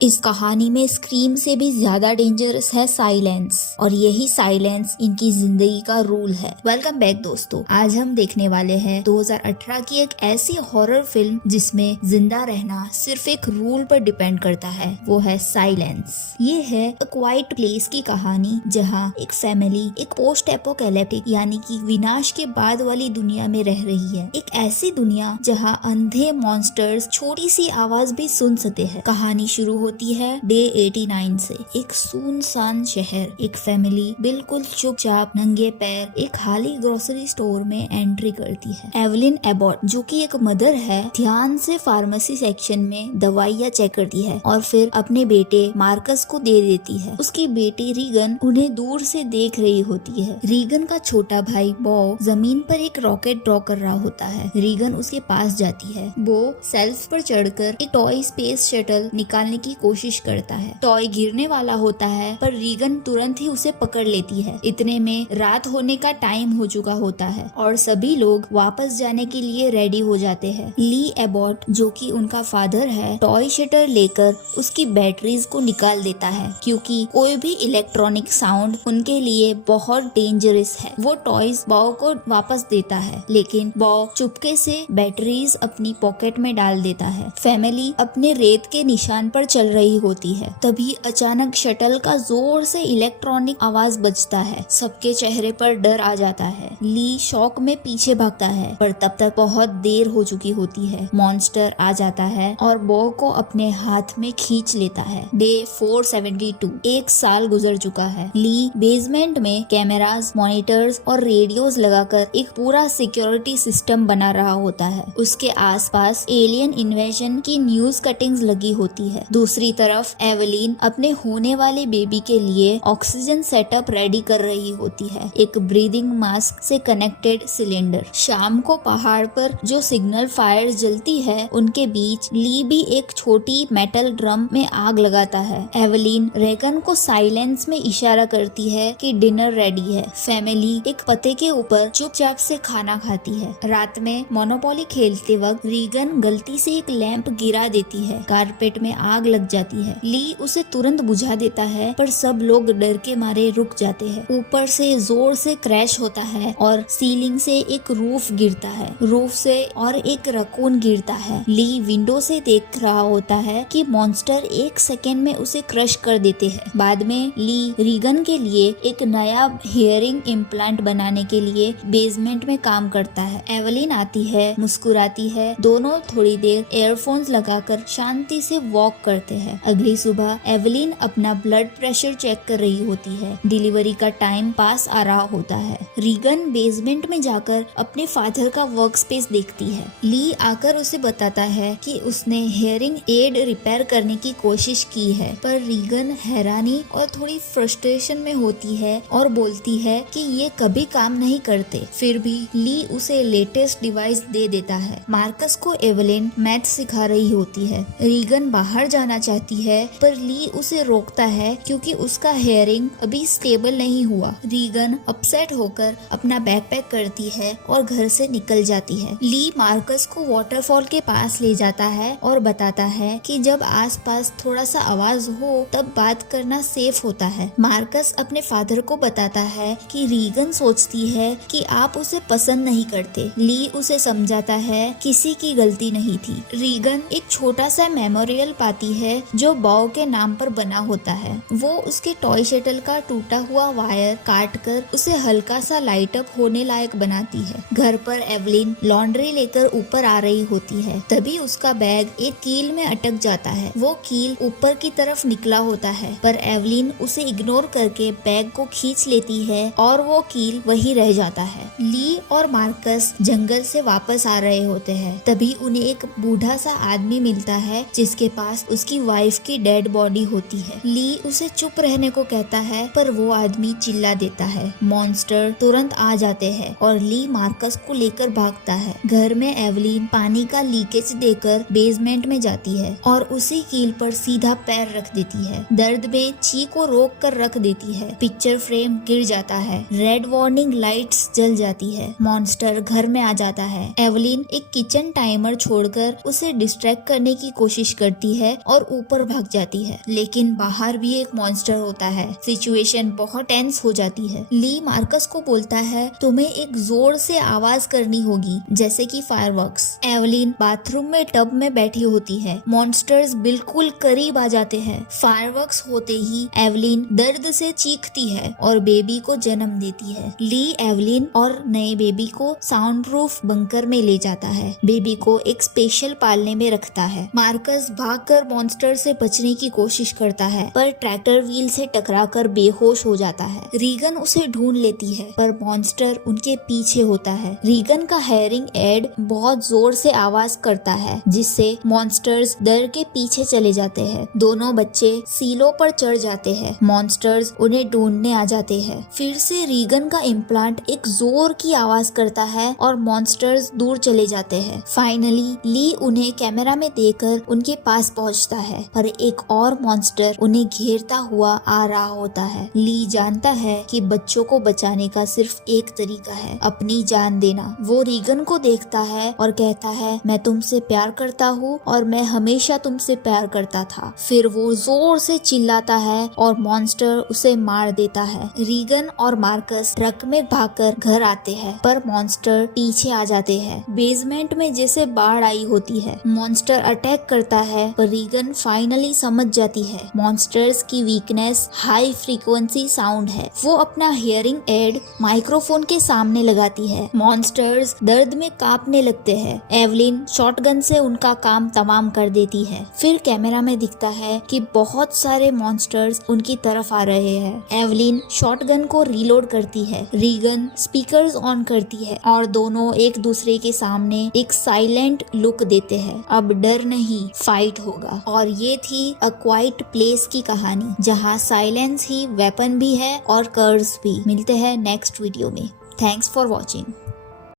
इस कहानी में स्क्रीम से भी ज्यादा डेंजरस है साइलेंस, और यही साइलेंस इनकी जिंदगी का रूल है। वेलकम बैक दोस्तों, आज हम देखने वाले हैं 2018 की एक ऐसी हॉरर फिल्म जिसमें जिंदा रहना सिर्फ एक रूल पर डिपेंड करता है, वो है साइलेंस। ये है अ क्वाइट प्लेस की कहानी, जहाँ एक फैमिली एक पोस्ट एपोकैलिप्टिक यानी कि विनाश के बाद वाली दुनिया में रह रही है। एक ऐसी दुनिया जहाँ अंधे मॉन्स्टर्स छोटी सी आवाज भी सुन सकते हैं। कहानी शुरू होती है डे 89 से। एक सुनसान शहर, एक फैमिली बिल्कुल चुपचाप नंगे पैर एक खाली ग्रोसरी स्टोर में एंट्री करती है। एवलिन एबॉट, जो कि एक मदर है, ध्यान से फार्मेसी सेक्शन में दवाइयाँ चेक करती है और फिर अपने बेटे मार्कस को दे देती है। उसकी बेटी रीगन उन्हें दूर से देख रही होती है। रीगन का छोटा भाई बो जमीन पर एक रॉकेट ड्रॉ कर रहा होता है। रीगन उसके पास जाती है। बो सेल्फ पर चढ़कर एक टॉय स्पेस शटल निकालने की कोशिश करता है। टॉय गिरने वाला होता है, पर रीगन तुरंत ही उसे पकड़ लेती है। इतने में रात होने का टाइम हो चुका होता है और सभी लोग वापस जाने के लिए रेडी हो जाते हैं। ली एबॉट, जो कि उनका फादर है, टॉय शटर लेकर उसकी बैटरीज को निकाल देता है, क्योंकि कोई भी इलेक्ट्रॉनिक साउंड उनके लिए बहुत डेंजरस है। वो टॉयज बॉ को वापस देता है, लेकिन बॉ चुपके से बैटरीज अपनी पॉकेट में डाल देता है। फैमिली अपने रेत के निशान पर चल रही होती है। तभी अचानक शटल का जोर से इलेक्ट्रॉनिक आवाज बजता है। सबके चेहरे पर डर आ जाता है। ली शॉक में पीछे भागता है, पर तब तक बहुत देर हो चुकी होती है। मॉन्स्टर आ जाता है और बो को अपने हाथ में खींच लेता है। डे 472, एक साल गुजर चुका है। ली बेसमेंट में कैमरास, मॉनिटर्स और रेडियोस लगाकर एक पूरा सिक्योरिटी सिस्टम बना रहा होता है। उसके आसपास एलियन इन्वेजन की न्यूज कटिंग्स लगी होती है। दूसरी तरफ एवलिन अपने होने वाले बेबी के लिए ऑक्सीजन सेटअप रेडी कर रही होती है, एक ब्रीदिंग मास्क से कनेक्टेड सिलेंडर। शाम को पहाड़ पर जो सिग्नल फायर जलती है, उनके बीच ली भी एक छोटी मेटल ड्रम में आग लगाता है। एवलिन रेगन को साइलेंस में इशारा करती है कि डिनर रेडी है। फैमिली एक पते के ऊपर चुपचाप से खाना खाती है। रात में मोनोपोली खेलते वक्त रीगन गलती से एक लैंप गिरा देती है। कारपेट में आग लग जाती है। ली उसे तुरंत बुझा देता है, पर सब लोग डर के मारे रुक जाते हैं। ऊपर से जोर से क्रैश होता है और सीलिंग से एक रूफ गिरता है। रूफ से और एक रकून गिरता है। ली विंडो से देख रहा होता है कि मॉन्स्टर एक सेकेंड में उसे क्रश कर देते हैं। बाद में ली रीगन के लिए एक नया हियरिंग इम्प्लांट बनाने के लिए बेसमेंट में काम करता है। एवलिन आती है, मुस्कुराती है। दोनों थोड़ी देर एयरफोन्स लगाकर शांति से वॉक करते हैं। अगली सुबह एवलिन अपना ब्लड प्रेशर चेक कर रही होती है। डिलीवरी का टाइम पास आ रहा होता है। रीगन बेसमेंट में जाकर अपने फादर का वर्क स्पेस देखती है। ली आकर उसे बताता है कि उसने हियरिंग एड रिपेयर करने की कोशिश की है, पर रीगन हैरानी और थोड़ी फ्रस्ट्रेशन में होती है और बोलती है कि ये कभी काम नहीं करते। फिर भी ली उसे लेटेस्ट डिवाइस दे देता है। मार्कस को एवलिन मैथ सिखा रही होती है। रीगन बाहर जाना चाहती है, पर ली उसे रोकता है क्योंकि उसका हेयरिंग अभी स्टेबल नहीं हुआ। रीगन अपसेट होकर अपना बैकपैक करती है और घर से निकल जाती है। ली मार्कस को वाटरफॉल के पास ले जाता है और बताता है कि जब आसपास थोड़ा सा आवाज हो तब बात करना सेफ होता है। मार्कस अपने फादर को बताता है कि रीगन सोचती है कि आप उसे पसंद नहीं करते। ली उसे समझाता है किसी की गलती नहीं थी। रीगन एक छोटा सा मेमोरियल पाती है जो बॉ के नाम पर बना होता है। वो उसके टॉय शटल का टूटा हुआ वायर काट कर उसे हल्का सा लाइट अप होने लायक बनाती है। घर पर एवलिन लॉन्ड्री लेकर ऊपर आ रही होती है। तभी उसका बैग एक कील में अटक जाता है। वो कील ऊपर की तरफ निकला होता है, पर एवलिन उसे इग्नोर करके बैग को खींच लेती है और वो कील वही रह जाता है। ली और मार्कस जंगल से वापस आ रहे होते हैं। तभी उन्हें एक बूढ़ा सा आदमी मिलता है जिसके पास उसकी वाइफ की डेड बॉडी होती है। ली उसे चुप रहने को कहता है, पर वो आदमी चिल्ला देता है। मॉन्स्टर तुरंत आ जाते हैं और ली मार्कस को लेकर भागता है। घर में एवलिन पानी का लीकेज देकर बेसमेंट में जाती है और उसी कील पर सीधा पैर रख देती है। दर्द में ची को रोक कर रख देती है। पिक्चर फ्रेम गिर जाता है। रेड वार्निंग लाइट्स जल जाती है। मॉन्स्टर घर में आ जाता है। एवलिन एक किचन टाइमर छोड़कर उसे डिस्ट्रैक्ट करने की कोशिश करती है और ऊपर भाग जाती है, लेकिन बाहर भी एक मॉन्स्टर होता है। सिचुएशन बहुत टेंस हो जाती है। ली मार्कस को बोलता है तुम्हें एक जोर से आवाज करनी होगी, जैसे कि फायरवर्क्स। एवलिन बाथरूम में टब में बैठी होती है। मॉन्स्टर्स बिल्कुल करीब आ जाते हैं। फायरवर्क्स होते ही एवलिन दर्द से चीखती है और बेबी को जन्म देती है। ली एवलिन और नए बेबी को साउंड प्रूफ बंकर में ले जाता है। बेबी को एक स्पेशल पालने में रखता है। मार्कस भागकर मॉन्स्टर से बचने की कोशिश करता है, पर ट्रैक्टर व्हील से टकराकर बेहोश हो जाता है। रीगन उसे ढूंढ लेती है, पर मॉन्स्टर उनके पीछे होता है। रीगन का हेयरिंग एड बहुत जोर से आवाज करता है, जिससे मॉन्स्टर्स डर के पीछे चले जाते हैं। दोनों बच्चे सीलों पर चढ़ जाते हैं। मॉन्स्टर्स उन्हें ढूंढने आ जाते हैं। फिर से रीगन का इम्प्लांट एक जोर की आवाज करता है और मॉन्स्टर्स दूर चले जाते हैं। फाइनली ली उन्हें कैमरा में देखकर उनके पास पहुंचता है, पर एक और मॉन्स्टर उन्हें घेरता हुआ आ रहा होता है। ली जानता है कि बच्चों को बचाने का सिर्फ एक तरीका है, अपनी जान देना। वो रीगन को देखता है और कहता है मैं तुमसे प्यार करता हूँ और मैं हमेशा तुमसे प्यार करता था। फिर वो जोर से चिल्लाता है और मॉन्स्टर उसे मार देता है। रीगन और मार्कस ट्रक में भागकर घर आते हैं, पर मॉन्स्टर पीछे आ जाते हैं। बेसमेंट में जैसे बाढ़ आई होती है। मॉन्स्टर अटैक करता है, पर रीगन फाइनली समझ जाती है मॉन्स्टर्स की वीकनेस हाई फ्रीक्वेंसी साउंड है। वो अपना हियरिंग एड माइक्रोफोन के सामने लगाती है। मॉन्स्टर्स दर्द में कांपने लगते हैं। एवलिन शॉटगन से उनका काम तमाम कर देती है। फिर कैमरा में दिखता है कि बहुत सारे मॉन्स्टर्स उनकी तरफ आ रहे हैं। एवलिन शॉटगन को रीलोड करती है। रीगन स्पीकर्स ऑन करती है और दोनों एक दूसरे के सामने एक साइलेंट लुक देते हैं। अब डर नहीं, फाइट होगा। और ये थी अ क्वाइट प्लेस की कहानी, जहाँ साइलेंस ही वेपन भी है और कर्स भी। मिलते हैं नेक्स्ट वीडियो में। Thanks for watching.